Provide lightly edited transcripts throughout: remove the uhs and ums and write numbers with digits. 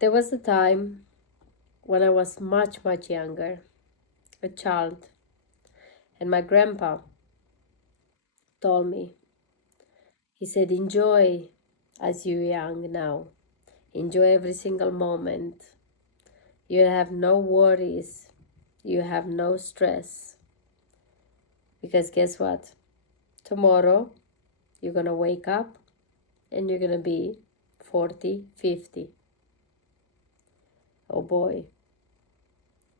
There was a time when I was much, much younger, a child, and my grandpa told me, he said, enjoy as you're young now. Enjoy every single moment. You have no worries. You have no stress. Because guess what? Tomorrow, you're going to wake up and you're going to be 40, 50. Oh boy,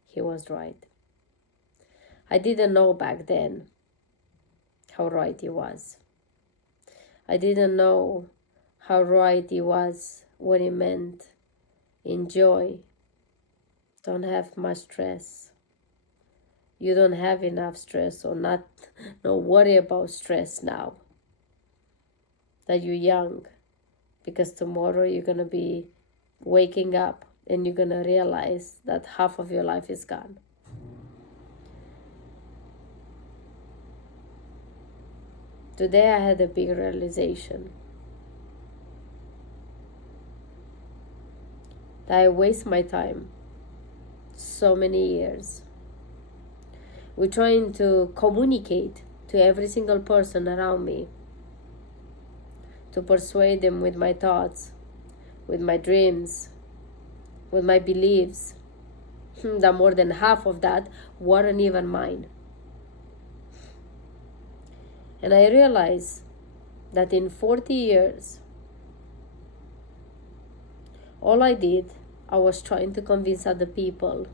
he was right. I didn't know back then how right he was. I didn't know how right he was when he meant enjoy. Don't have much stress. You don't have enough stress, or not worry about stress now that you're young, because tomorrow you're going to be waking up and you're going to realize that half of your life is gone. Today I had a big realization that I waste my time so many years. We're trying to communicate to every single person around me, to persuade them with my thoughts, with my dreams, with my beliefs, that more than half of that weren't even mine. And I realized that in 40 years, all I did, I was trying to convince other people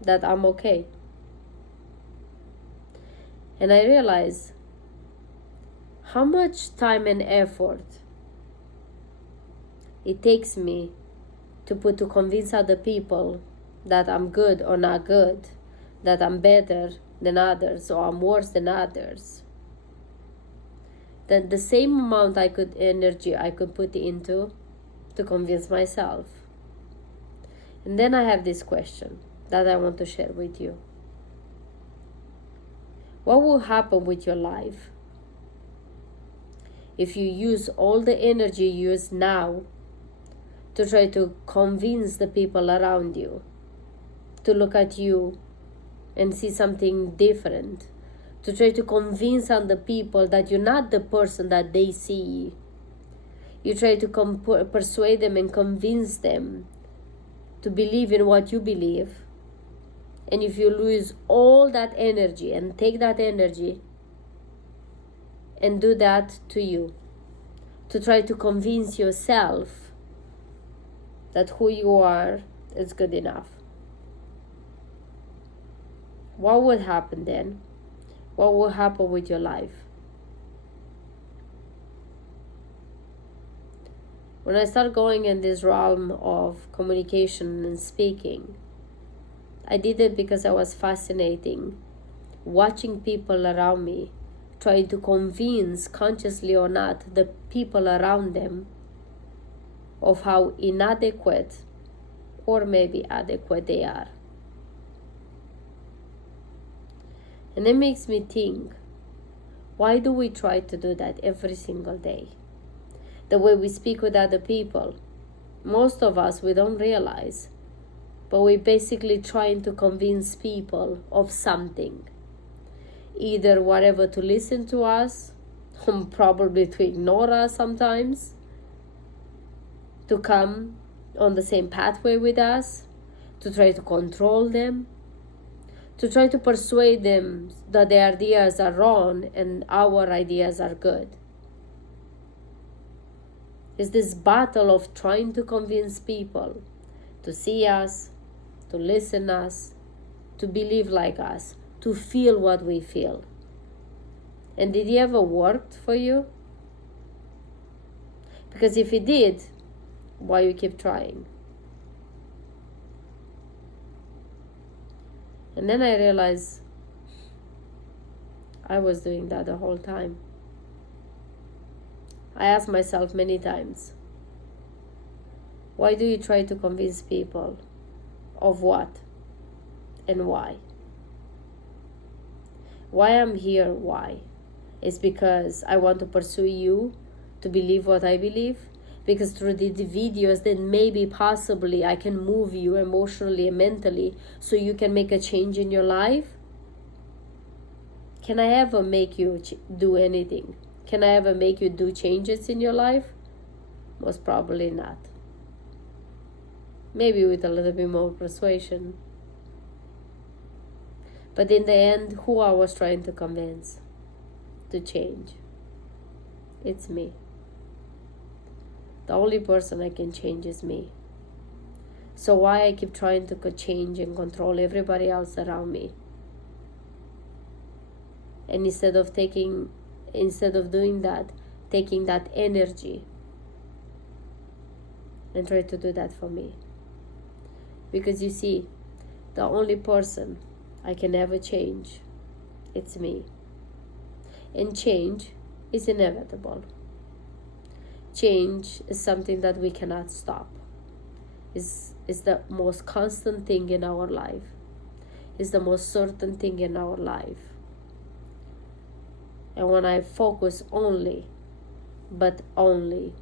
that I'm okay. And I realized how much time and effort it takes me to convince other people that I'm good or not good, that I'm better than others or I'm worse than others. That the same amount energy I could put into to convince myself. And then I have this question that I want to share with you. What will happen with your life if you use all the energy you use now to try to convince the people around you to look at you and see something different, to try to convince other people that you're not the person that they see? You try to persuade them and convince them to believe in what you believe. And if you lose all that energy and take that energy and do that to you, to try to convince yourself that who you are is good enough, what would happen then? What will happen with your life? When I start going in this realm of communication and speaking, I did it because I was fascinating, watching people around me try to convince, consciously or not, the people around them of how inadequate or maybe adequate they are. And it makes me think, why do we try to do that every single day? The way we speak with other people, most of us, we don't realize, but we're basically trying to convince people of something. Either whatever, to listen to us, probably to ignore us sometimes, to come on the same pathway with us, to try to control them, to try to persuade them that their ideas are wrong and our ideas are good. It's this battle of trying to convince people to see us, to listen us, to believe like us, to feel what we feel. And did it ever work for you? Because if it did, why you keep trying? And then I realized I was doing that the whole time. I asked myself many times, why do you try to convince people? Of what? And why? Why I'm here, why? It's because I want to pursue you to believe what I believe, because through the videos then maybe possibly I can move you emotionally and mentally so you can make a change in your life? Can I ever make you do anything? Can I ever make you do changes in your life? Most probably not. Maybe with a little bit more persuasion. But in the end, who I was trying to convince to change? It's me. The only person I can change is me. So why I keep trying to change and control everybody else around me? And instead of doing that, taking that energy and try to do that for me. Because you see, the only person I can ever change, it's me. And change is inevitable. Change is something that we cannot stop. Is the most constant thing in our life. Is the most certain thing in our life. And when I focus only, but only,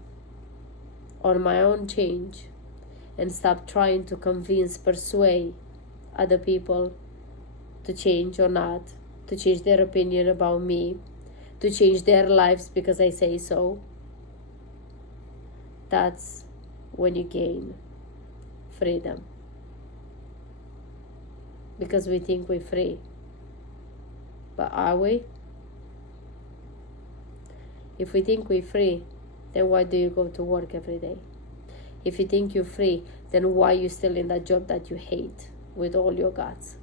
on my own change, and stop trying to persuade other people to change or not, to change their opinion about me, to change their lives because I say so, that's when you gain freedom. Because we think we're free. But are we? If we think we're free, then why do you go to work every day? If you think you're free, then why are you still in that job that you hate with all your guts?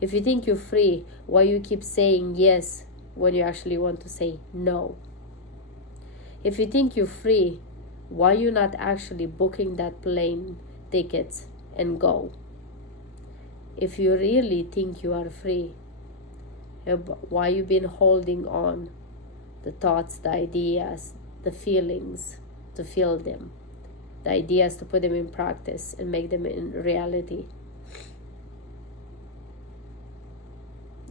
If you think you're free, why you keep saying yes when you actually want to say no? If you think you're free, why you not actually booking that plane tickets and go? If you really think you are free, why you been holding on the thoughts, the ideas, the feelings to feel them, the ideas to put them in practice and make them in reality?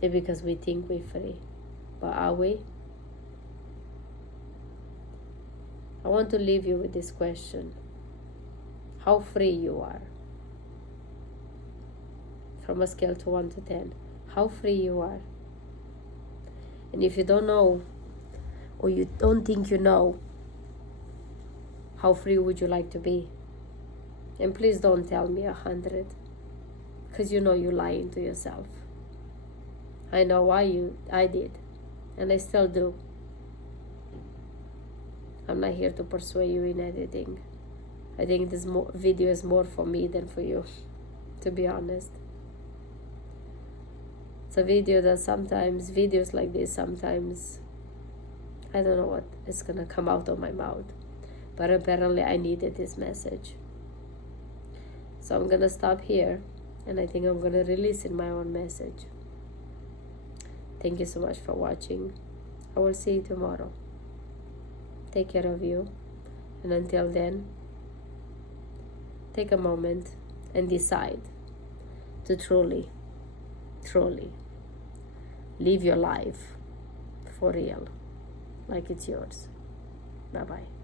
It's because we think we're free. But are we? I want to leave you with this question. How free you are? From a scale to 1 to 10. How free you are? And if you don't know, or you don't think you know, how free would you like to be? And please don't tell me 100, because you know you're lying to yourself. I know why I did, and I still do. I'm not here to persuade you in anything. I think this video is more for me than for you, to be honest. It's a video that sometimes, videos like this, sometimes, I don't know what is gonna come out of my mouth. But apparently I needed this message. So I'm gonna stop here, and I think I'm gonna release in my own message. Thank you so much for watching. I will see you tomorrow. Take care of you. And until then, take a moment and decide to truly live your life for real, like it's yours. Bye-bye.